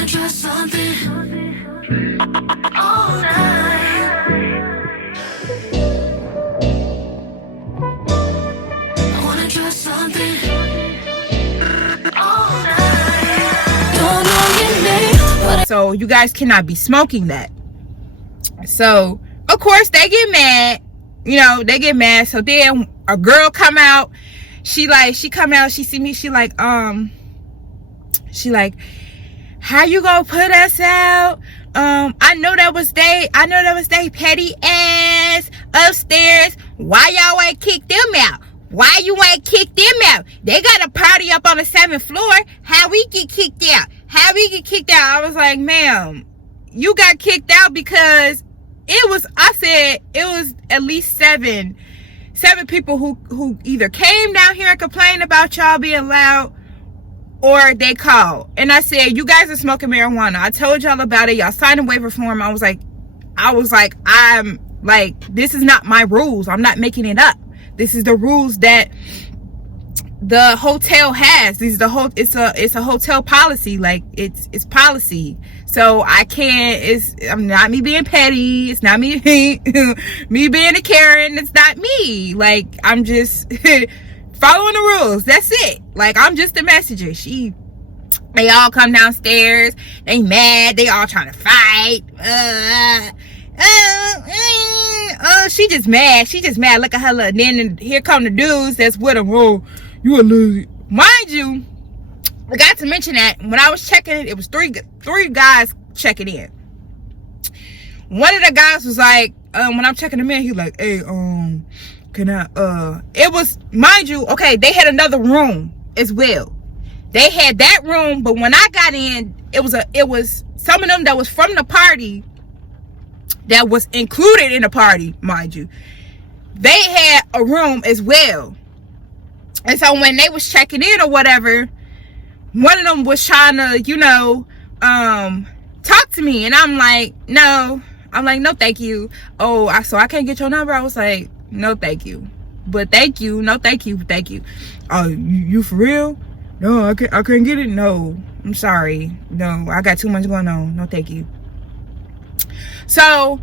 wanna try something all night. I wanna try something all night. Don't know your name, but So you guys cannot be smoking that. So of course they get mad. You know, they get mad. So then a girl come out. She come out. She see me. She like, how you gonna put us out? I know that was they petty ass upstairs. Why y'all ain't kick them out? Why you ain't kick them out? They got a party up on the 7th floor. How we get kicked out? How we get kicked out? I was like, ma'am, you got kicked out because I said it was at least seven people who either came down here and complained about y'all being loud, or they called. And I said, you guys are smoking marijuana. I told y'all about it. Y'all signed a waiver form. I was like, I'm like, this is not my rules. I'm not making it up. This is the rules that the hotel has. It's a hotel policy. Like it's policy. So I can't, I'm not me being petty. It's not me me being a Karen. It's not me. Like, I'm just following the rules. That's it. Like, I'm just a messenger. They all come downstairs. They mad. They all trying to fight. She just mad. Look at her. Then here come the dudes that's with them. Oh, you a loser. Mind you, I got to mention that when I was checking it was three guys checking in. One of the guys was like, when I'm checking him in, he like, hey, can I, it was, mind you, okay, they had another room as well. They had that room, but when I got in, it was some of them that was from the party that was included in the party, mind you. They had a room as well. And so when they was checking in or whatever, one of them was trying to, you know, talk to me. And I'm like, no, thank you. Oh, so I can't get your number? I was like, no, thank you. But thank you. No, thank you. Thank you. Oh, you for real? No, I couldn't get it. No, I'm sorry. No, I got too much going on. No, thank you. So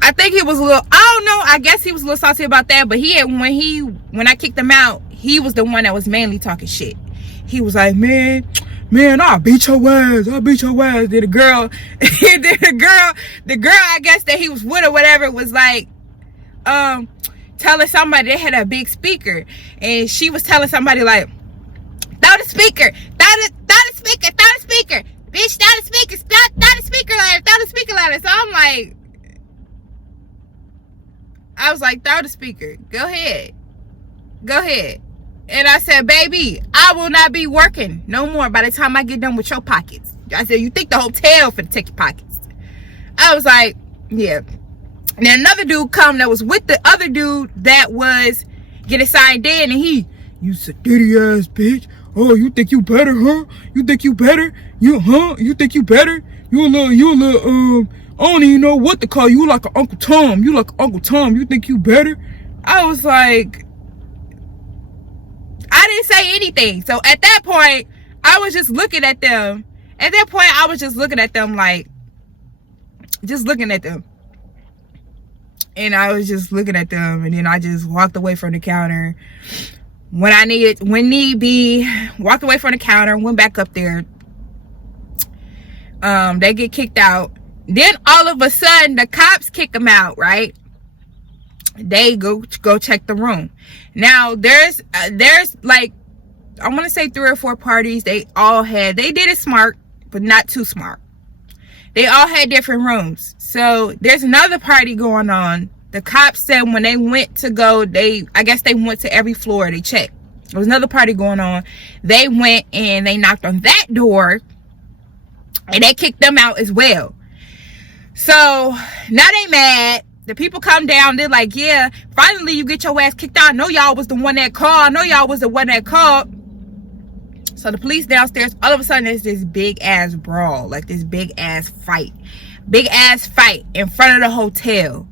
I think he was a little, I don't know, I guess he was a little salty about that. But when I kicked him out, he was the one that was mainly talking shit. He was like, man, I'll beat your ass. Then the girl, I guess that he was with or whatever, was like, telling somebody they had a big speaker. And she was telling somebody like, throw the speaker. Bitch, throw the speaker ladder. So I was like, throw the speaker. Go ahead. And I said, baby, I will not be working no more by the time I get done with your pockets. I said, you think the hotel finna take your pockets? I was like, yeah. And then another dude come that was with the other dude that was getting signed in, and you sedity ass bitch. Oh, you think you better, huh? You think you better? You think you better? You a little, I don't even know what to call you. You like an Uncle Tom. You think you better? I was like, I didn't say anything. So at that point, I was just looking at them. Like, just looking at them. And I was just looking at them. And then I just walked away from the counter. When need be, walked away from the counter, went back up there. They get kicked out. Then all of a sudden, the cops kick them out, right? They go check the room. Now there's like, I want to say 3 or 4 parties. They did it smart, but not too smart. They all had different rooms. So there's another party going on. The cops said when they went to go, I guess they went to every floor. They checked. There was another party going on. They went and they knocked on that door, and they kicked them out as well. So now they mad. The people come down. They're like, yeah, finally you get your ass kicked out. I know y'all was the one that called. So the police downstairs, all of a sudden there's this big ass brawl, like this big ass fight in front of the hotel.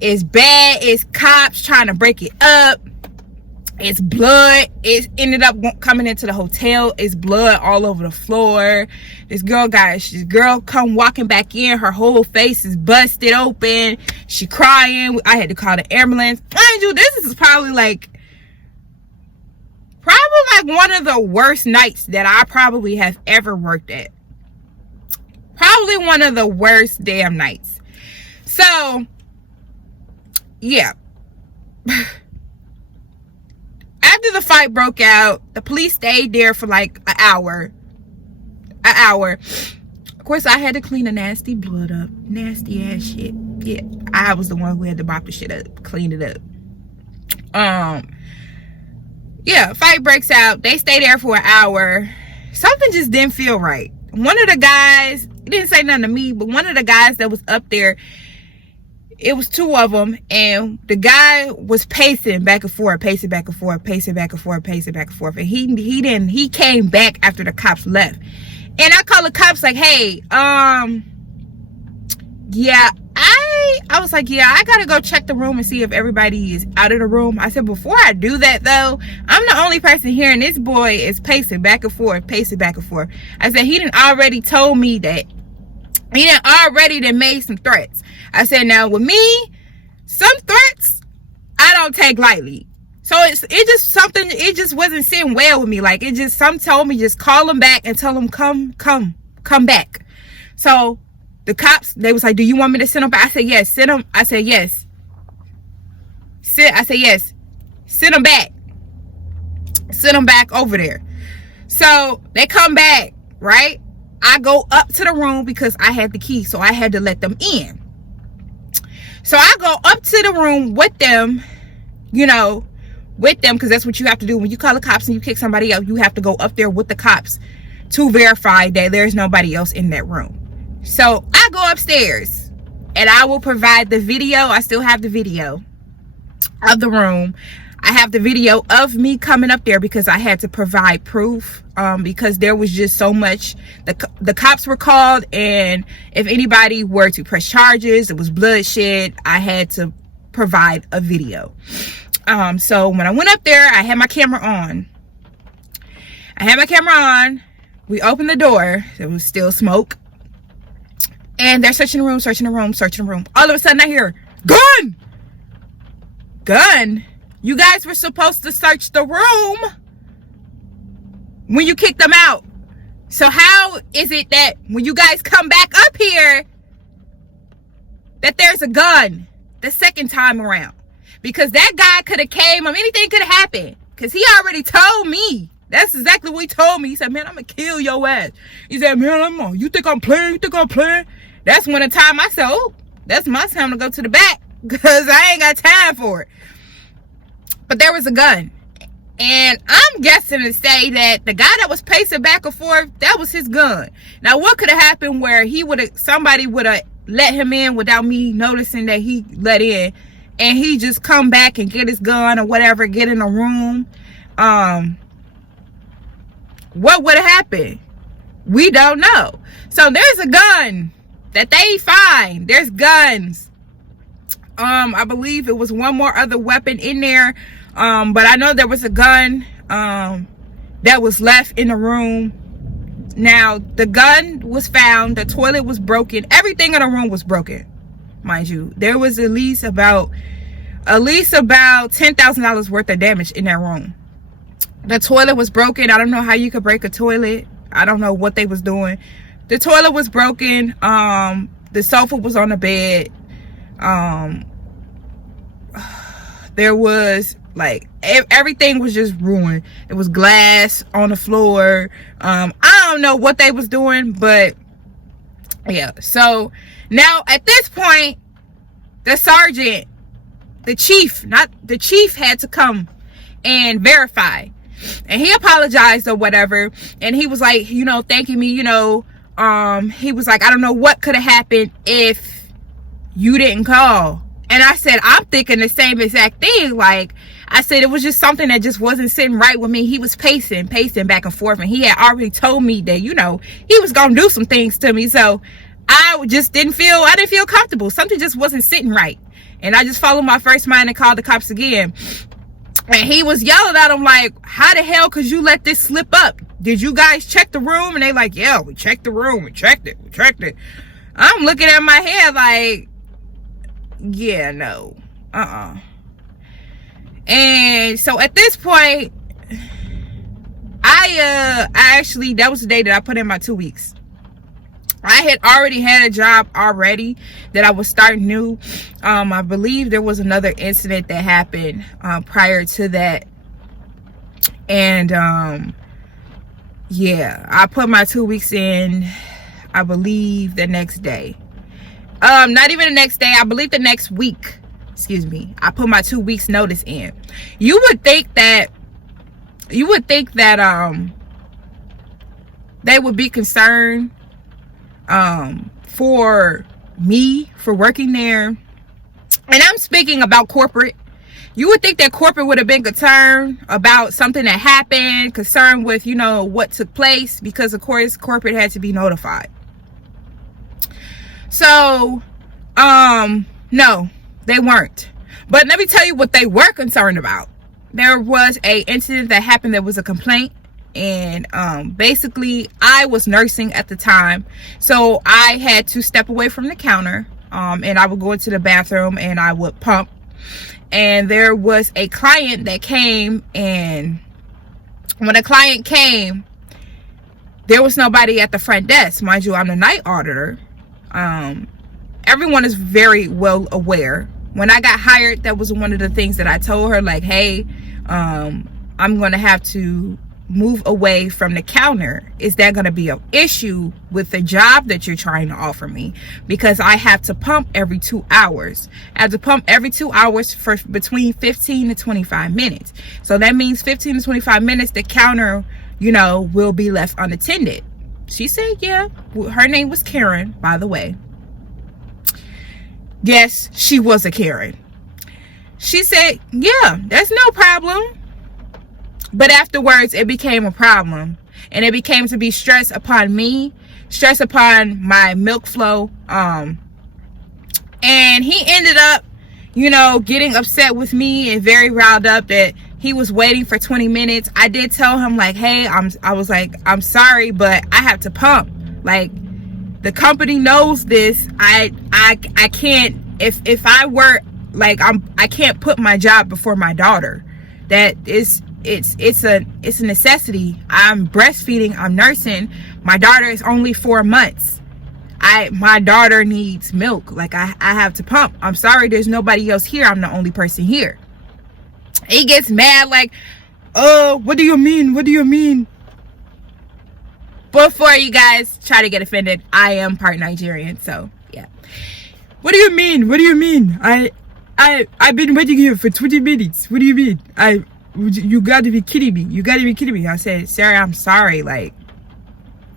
Is bad. It's cops trying to break it up. It's blood. It ended up coming into the hotel. It's blood all over the floor. This girl come walking back in. Her whole face is busted open. She crying. I had to call the ambulance. Mind you, this is probably like one of the worst nights that I probably have ever worked at. Probably one of the worst damn nights. So, yeah. After the fight broke out, the police stayed there for like an hour. Of course, I had to clean the nasty blood up. Nasty ass shit. Yeah, I was the one who had to mop the shit up, clean it up. Yeah, fight breaks out. They stay there for an hour. Something just didn't feel right. One of the guys, he didn't say nothing to me, but one of the guys that was up there, it was two of them, and the guy was pacing back and forth, pacing back and forth, pacing back and forth, pacing back and forth. And he came back after the cops left. And I called the cops like, hey, yeah, I was like, yeah, I gotta go check the room and see if everybody is out of the room. I said, before I do that though, I'm the only person here, and this boy is pacing back and forth, pacing back and forth. I said, he done already told me that. He done already made some threats. I said, now with me, some threats I don't take lightly. So it just wasn't sitting well with me. Like, some told me just call him back and tell him come back. So the cops, they was like, do you want me to send him back? I said, yes, send him. I said, yes. Yes. Send him back. Send him back over there. So they come back, right? I go up to the room because I had the key, so I had to let them in. So I go up to the room with them, because that's what you have to do. When you call the cops and you kick somebody out, you have to go up there with the cops to verify that there's nobody else in that room. So I go upstairs and I will provide the video. I still have the video of the room. I have the video of me coming up there because I had to provide proof, because there was just so much. The cops were called, and if anybody were to press charges, it was bloodshed. I had to provide a video. So when I went up there, I had my camera on. We opened the door. There was still smoke. And they're searching the room. All of a sudden I hear, gun. You guys were supposed to search the room when you kicked them out. So how is it that when you guys come back up here that there's a gun the second time around? Because that guy could have came, anything could have happened. Because he already told me. That's exactly what he told me. He said, man, I'm going to kill your ass. He said, man, you think I'm playing? That's when the time I said, oh, that's my time to go to the back. Because I ain't got time for it. But there was a gun. And I'm guessing to say that the guy that was pacing back and forth, that was his gun. Now, what could have happened where somebody would have let him in without me noticing that he let in, and he just come back and get his gun or whatever, get in a room? What would have happened? We don't know. So there's a gun that they find. There's guns. I believe it was one more other weapon in there. But I know there was a gun that was left in the room. Now, the gun was found. The toilet was broken. Everything in the room was broken, mind you. There was at least about $10,000 worth of damage in that room. The toilet was broken. I don't know how you could break a toilet. I don't know what they was doing. The toilet was broken. The sofa was on the bed. There was everything was just ruined. It was glass on the floor. I don't know what they was doing, but yeah. So now at this point, the sergeant, the chief had to come and verify, and he apologized or whatever, and he was like, thanking me, he was like, I don't know what could have happened if you didn't call. And I said, I'm thinking the same exact thing. Like I said, it was just something that just wasn't sitting right with me. He was pacing back and forth, and he had already told me that, he was gonna do some things to me. So I didn't feel comfortable. Something just wasn't sitting right. And I just followed my first mind and called the cops again. And he was yelling at him like, how the hell could you let this slip up? Did you guys check the room? And they like, yeah, we checked the room. We checked it. I'm looking at my head like, yeah, no. And so at this point, I actually, that was the day that I put in my 2 weeks. I had already had a job already that I was starting new. I believe there was another incident that happened prior to that. And yeah, I put my 2 weeks in, I believe the next day. Not even the next day, I believe the next week. Excuse me. I put my 2 weeks notice in. You would think that they would be concerned for me for working there. And I'm speaking about corporate. You would think that corporate would have been concerned about something that happened, concerned with, you know, what took place, because of course corporate had to be notified. So no, they weren't. But let me tell you what they were concerned about. There was a incident that happened that was a complaint. And basically I was nursing at the time, so I had to step away from the counter, and I would go into the bathroom and I would pump. And there was a client that came, and when a client came, there was nobody at the front desk. Mind you, I'm the night auditor. Everyone is very well aware. When I got hired, that was one of the things that I told her, like, hey, I'm going to have to move away from the counter. Is that going to be an issue with the job that you're trying to offer me? Because I have to pump every 2 hours. I have to pump every 2 hours for between 15 to 25 minutes. So that means 15 to 25 minutes, the counter, you know, will be left unattended. She said, yeah. Her name was Karen, by the way. Yes, she was a Karen. She said, yeah, that's no problem. But afterwards, it became a problem. And it became to be stress upon me, stress upon my milk flow. And he ended up, you know, getting upset with me and very riled up that he was waiting for 20 minutes. I did tell him, like, hey, I was like, I'm sorry, but I have to pump. Like, the company knows this. I can't, if I were, like, I can't put my job before my daughter. That is, it's a necessity. I'm breastfeeding, I'm nursing. My daughter is only 4 months. My daughter needs milk. Like, I have to pump. I'm sorry, there's nobody else here. I'm the only person here. He gets mad, like, oh, what do you mean? What do you mean? Before you guys try to get offended, I am part Nigerian, so yeah. What do you mean? What do you mean? I've been waiting here for 20 minutes. What do you mean? You gotta be kidding me. You gotta be kidding me. I said, Sarah, I'm sorry. Like,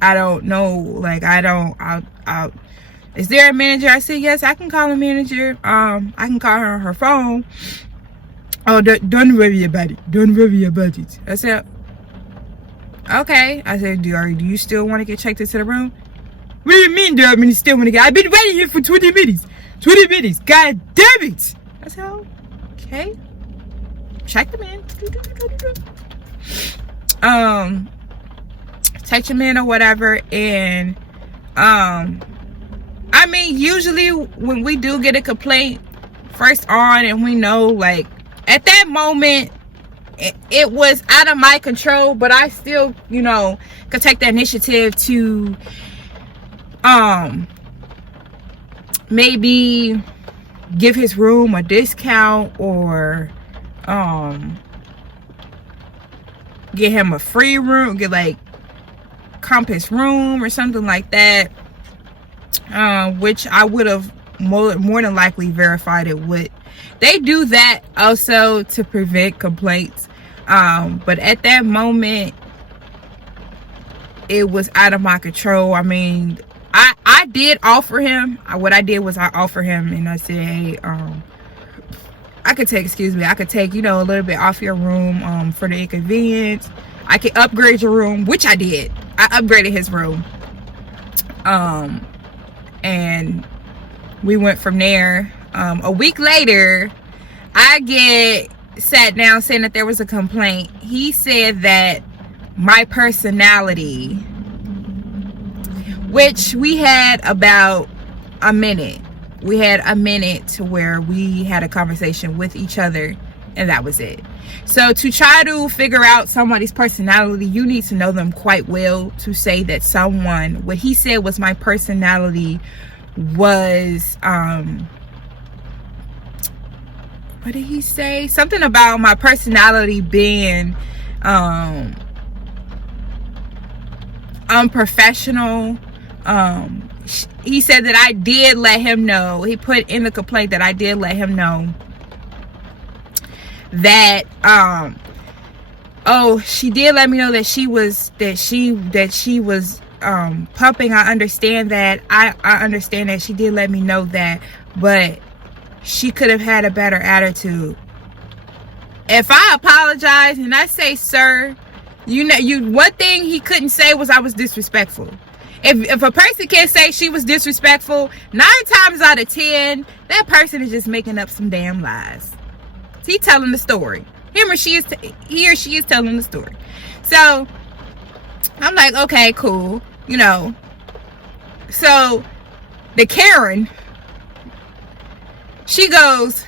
I don't know. Like, is there a manager? I said, yes, I can call a manager. I can call her on her phone. Oh, don't worry about it. Don't worry about it. I said, okay. I said, do you still want to get checked into the room? What do you mean, do I still want to get? I've been waiting here for 20 minutes. 20 minutes. God damn it. I said, okay. Check them in. Touch them in or whatever. And I mean, usually when we do get a complaint first on, and we know, like, at that moment it was out of my control, but I still, you know, could take the initiative to maybe give his room a discount, or get him a free room, comp his room or something like that, which I would have more than likely verified it would. They do that also to prevent complaints, but at that moment it was out of my control. I mean, I did offer him, what I did was I offered him, and I said, hey, I could take, you know, a little bit off your room for the inconvenience. I could upgrade your room, which I did. I upgraded his room. And we went from there. A week later, I get sat down saying that there was a complaint. He said that my personality, which we had about a minute. We had a minute to where we had a conversation with each other, and that was it. So to try to figure out somebody's personality, you need to know them quite well to say that someone, what he said was my personality was, what did he say? Something about my personality being unprofessional. He said that I did let him know. He put in the complaint that I did let him know that oh, she did let me know that she was pumping. I understand that. I understand that she did let me know that, but she could have had a better attitude. If I apologize and I say, sir, you know, one thing he couldn't say was I was disrespectful. If a person can't say she was disrespectful, 9 times out of 10, that person is just making up some damn lies. He telling the story. He or she is telling the story. So I'm like, okay, cool, you know. So the Karen, she goes,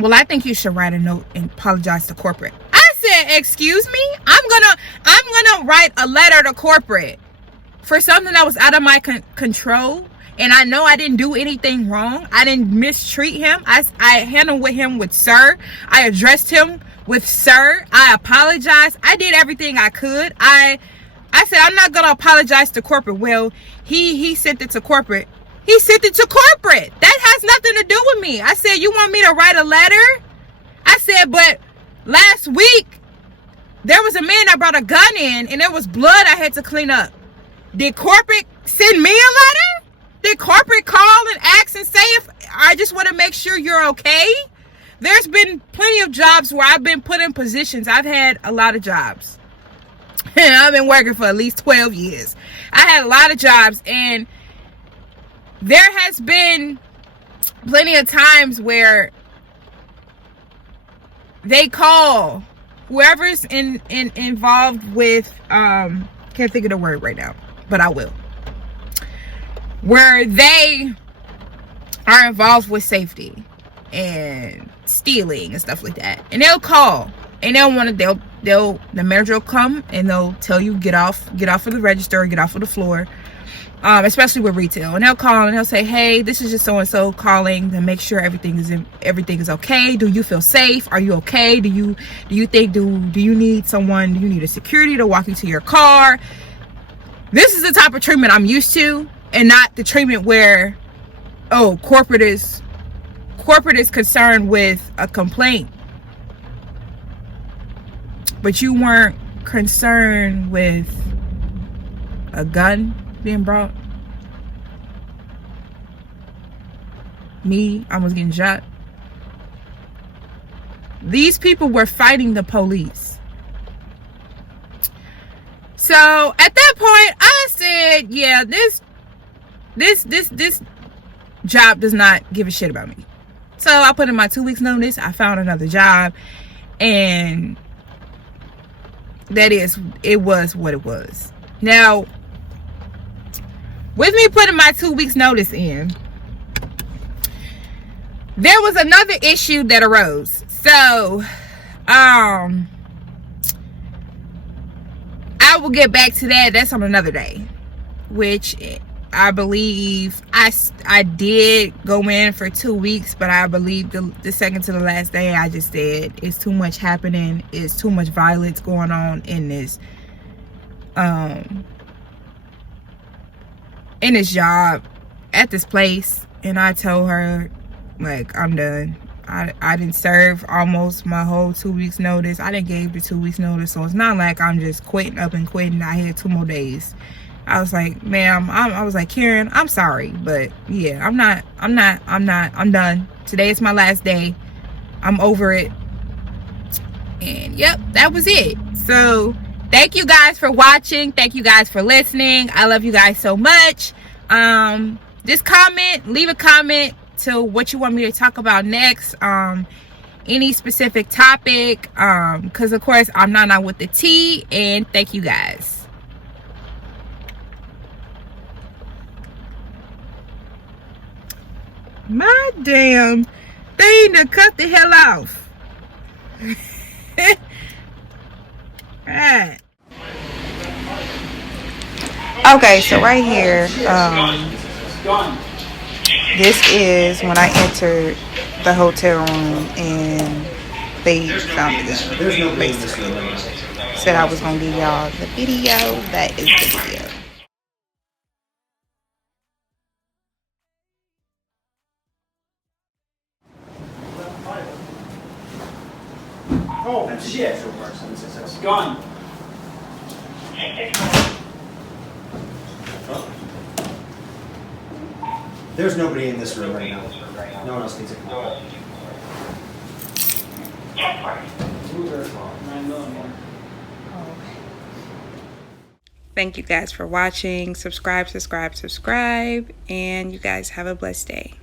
well, I think you should write a note and apologize to corporate. I said, excuse me? I'm gonna write a letter to corporate for something that was out of my control, and I know I didn't do anything wrong. I didn't mistreat him. I handled with him with sir. I addressed him with sir. I apologized. I did everything I could. I said, I'm not gonna apologize to corporate. Well, he sent it to corporate. He sent it to corporate. That has nothing to do with me. I said, you want me to write a letter? I said, but last week there was a man that brought a gun in and there was blood I had to clean up. Did corporate send me a letter? Did corporate call and ask and say, if I just want to make sure you're okay? There's been plenty of jobs where I've been put in positions. I've had a lot of jobs. And I've been working for at least 12 years. I had a lot of jobs, and there has been plenty of times where they call whoever's involved with, can't think of the word right now, but I will, where they are involved with safety and stealing and stuff like that, and they'll call and the manager will come and they'll tell you get off of the register, get off of the floor, especially with retail, and they'll call and they'll say, hey, this is just so and so calling to make sure everything is okay. Do you feel safe? Are you okay? Do you need someone? Do you need a security to walk you to your car? This is the type of treatment I'm used to, and not the treatment where, oh, corporate is concerned with a complaint, but you weren't concerned with a gun being brought. Me, I was getting shot. These people were fighting the police. So at that point, I said, yeah, this job does not give a shit about me. So I put in my 2 weeks notice. I found another job, and it was what it was. Now, with me putting my 2 weeks notice in, there was another issue that arose. So I will get back to that. That's on another day, which I believe I did go in for 2 weeks, but I believe the second to the last day, I just said it's too much happening. It's too much violence going on in this job at this place, and I told her, like, I'm done. I didn't serve almost my whole 2 weeks notice. I didn't give the 2 weeks notice, so it's not like I'm just quitting up and quitting. I had 2 more days. I was like, ma'am, I was like, Karen, I'm sorry, but yeah, I'm done. Today is my last day. I'm over it. And yep, that was it. So thank you guys for watching. Thank you guys for listening. I love you guys so much. Just leave a comment to what you want me to talk about next. any specific topic, because of course I'm Nana with the T. And thank you guys. My damn thing to cut the hell off. Right. Okay, so right here, this is when I entered the hotel room and they found the gun. Basically, said I was gonna give y'all the video. That is the video. Oh, shit. Gone. There's nobody in this room right now. No one else can take a call. Thank you guys for watching. Subscribe, and you guys have a blessed day.